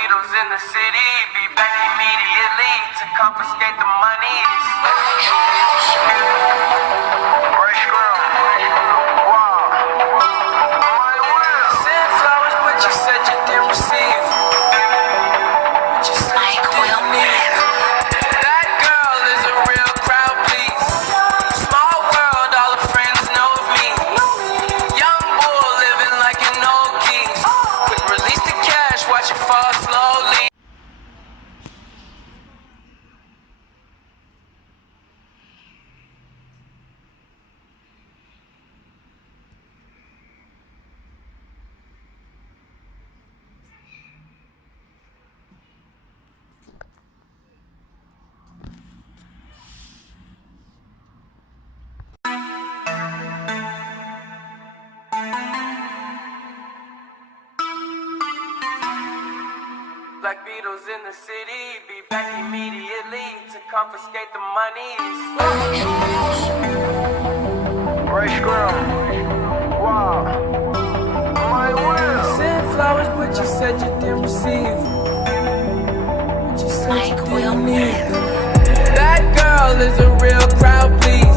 Beatles in the city, be back immediately to confiscate the monies. Sent flowers, but you said you didn't receive. But you said you didn't need. That girl is a real crowd, please. Small world, all her friends know of me. Young bull living like an old king. Quick release the cash, watch it fall slowly. Black Beatles in the city, be back immediately to confiscate the monies. Sent flowers, but you said you didn't receive. But you said you didn't need. That girl is a real crowd, please.